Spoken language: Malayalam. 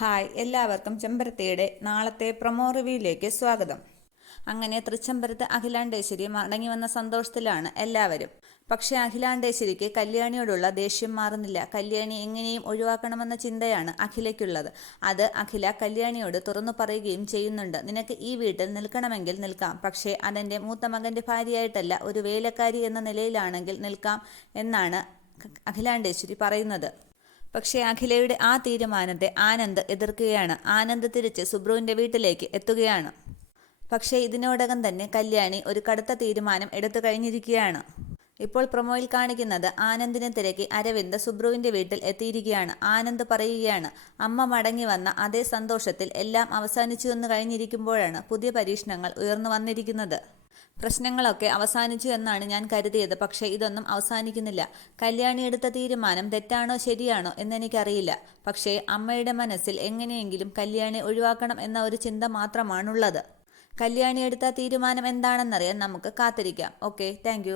ഹായ്, എല്ലാവർക്കും ചെമ്പരത്തിയുടെ നാളത്തെ പ്രൊമോ റിവ്യൂയിലേക്ക് സ്വാഗതം. അങ്ങനെ തൃച്ചംബരത്ത് അഖിലാണ്ടേശ്വരി മടങ്ങി വന്ന സന്തോഷത്തിലാണ് എല്ലാവരും. പക്ഷേ അഖിലാണ്ടേശ്വരിക്ക് കല്യാണിയോടുള്ള ദേഷ്യം മാറുന്നില്ല. കല്യാണി എങ്ങനെയും ഒഴിവാക്കണമെന്ന ചിന്തയാണ് അഖിലയ്ക്കുള്ളത്. അത് അഖില കല്യാണിയോട് തുറന്നു പറയുകയും ചെയ്യുന്നുണ്ട്. നിനക്ക് ഈ വീട്ടിൽ നിൽക്കണമെങ്കിൽ നിൽക്കാം, പക്ഷേ അതെൻ്റെ മൂത്ത മകൻ്റെ ഭാര്യയായിട്ടല്ല, ഒരു വേലക്കാരി എന്ന നിലയിലാണെങ്കിൽ നിൽക്കാം എന്നാണ് അഖിലാണ്ടേശ്വരി പറയുന്നത്. പക്ഷേ അഖിലയുടെ ആ തീരുമാനത്തെ ആനന്ദ് എതിർക്കുകയാണ്. ആനന്ദ് തിരിച്ച് സുബ്രുവിൻ്റെ വീട്ടിലേക്ക് എത്തുകയാണ്. പക്ഷേ ഇതിനോടകം തന്നെ കല്യാണി ഒരു കടുത്ത തീരുമാനം എടുത്തു കഴിഞ്ഞിരിക്കുകയാണ്. ഇപ്പോൾ പ്രൊമോയിൽ കാണിക്കുന്നത് ആനന്ദിനെ തിരക്കി അരവിന്ദ് സുബ്രുവിൻ്റെ വീട്ടിൽ എത്തിയിരിക്കുകയാണ്. ആനന്ദ് പറയുകയാണ്, അമ്മ മടങ്ങി വന്ന അതേ സന്തോഷത്തിൽ എല്ലാം അവസാനിച്ചു കഴിഞ്ഞിരിക്കുമ്പോഴാണ് പുതിയ പരീക്ഷണങ്ങൾ ഉയർന്നു വന്നിരിക്കുന്നത്. പ്രശ്നങ്ങളൊക്കെ അവസാനിച്ചു എന്നാണ് ഞാൻ കരുതിയത്, പക്ഷേ ഇതൊന്നും അവസാനിക്കുന്നില്ല. കല്യാണി എടുത്ത തീരുമാനം തെറ്റാണോ ശരിയാണോ എന്നെനിക്കറിയില്ല. പക്ഷേ അമ്മയുടെ മനസ്സിൽ എങ്ങനെയെങ്കിലും കല്യാണി ഒഴിവാക്കണം എന്ന ഒരു ചിന്ത മാത്രമാണുള്ളത്. കല്യാണി എടുത്ത തീരുമാനം എന്താണെന്നറിയാൻ നമുക്ക് കാത്തിരിക്കാം. Okay, thank